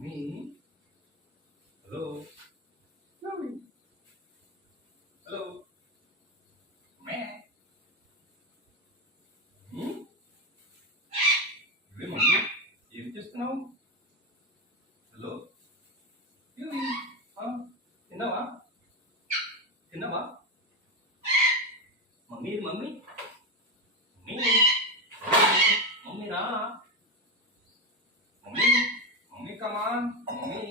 mummy hello mummy hello మే ఇవే మమ్మీ ఏం చేస్తున్నావు హలో తిన్నావా తిన్నావా మమ్మీ మమ్మీ మమ్మీ మమ్మీ రా మమ్మీ మమ్మీ కమాన్ మమ్మీ